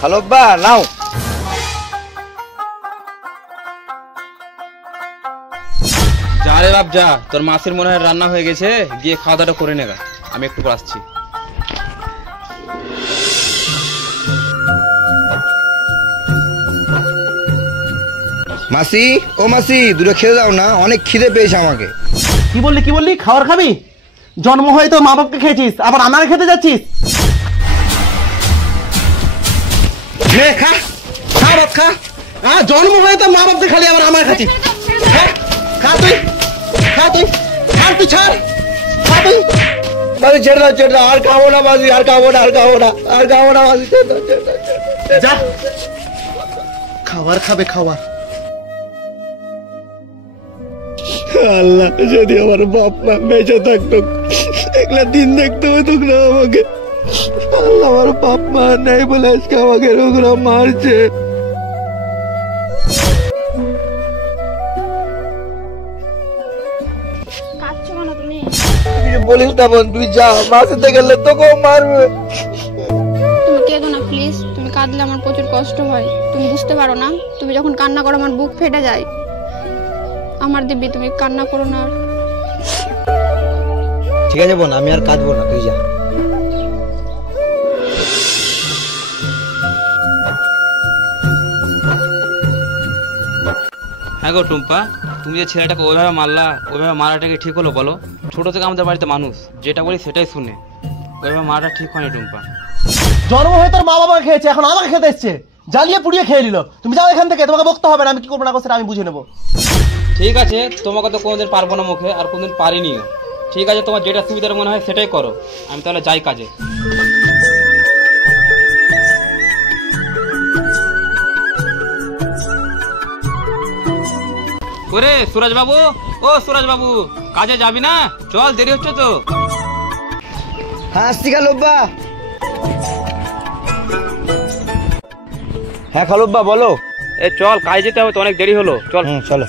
খালব্বা নাও। যা রে বাপ যা, তোর মাছের মনে হয় রান্না হয়ে গেছে, গিয়ে খাওয়া দাওয়া করে নেবে, আমি একটু পর আসছি। মাসি, ও মাসি, দুটো খেতে দাও না, অনেক খিদে পেয়েছে আমাকে। কি বললি খাবার খাবি? জন্ম হয়ে তো মা বাপকে খেয়েছিস, আবার আমাকে খেতে যাচ্ছিস? খা খা ভাত খা। জন্ম হয়ে তো মা বাপকে খালি, আবার আমার খাচ্ছিস। খা তুই, ছাড় তুই, ছাড় মাসি ছেড়ে দাও, আর খাবো না মাসি, আর খাবো না মাসি, যা খাবার খাবে খাবার। আল্লাহ, যদি আমার বাপ মা বেঁচে থাকতো, একলা দিন দেখতে হতো না আমাকে। আল্লাহ, আমার বাপ মা নেই বলে আজকে আমাকে ওগুলো মারছে। বলিস না বোন, তুই যা, মাসিতে গেলে তোকেও মারবে। তুমি কেঁদো না প্লিজ, তুমি কাঁদলে আমার প্রচুর কষ্ট হয়, তুমি বুঝতে পারো না। তুমি যখন কান্না করো আমার বুক ফেটে যায়। আমার দিব্যি, তুমি কান্না করো না। ঠিক আছে বোন, আমি আর কাঁদবো না, তুই যা। হ্যাঁ গো টুম্পা, তুমি যে ছেলেটাকে ওইভাবে মারলা, ওইভাবে মারাটাকে ঠিক হলো বলো? ছোট থেকে আমাদের বাড়িতে মানুষ যেটা বলি সেটাই শুনে, ওইভাবে মারাটা ঠিক হয়নি টুম্পা। জন্ম হয়ে তোর মা বাবাকে খেয়েছে, এখন আমাকে খেতে এসছে, জ্বালিয়ে পুড়িয়ে খেয়ে নিল। তুমি যাও এখান থেকে, তোমাকে বকতে হবে না, আমি কি করবো না করবো সেটা আমি বুঝে নেবো। ঠিক আছে, তোমাকে তো কোনোদিন পারবো না মুখে, আর কোনোদিন পারিনিও। ঠিক আছে, তোমার যেটা সুবিধার মনে হয় সেটাই করো, আমি তাহলে যাই কাজে। ওরে সুরাজ বাবু, ও সুরাজ বাবু, কাজে যাবি না? চল, দেরি হচ্ছে তো। হ্যাঁ আসছি খালব্বা। হ্যাঁ খালব্বা বলো। চল, কাজে যেতে হবে তো, অনেক দেরি হলো, চল। চলো।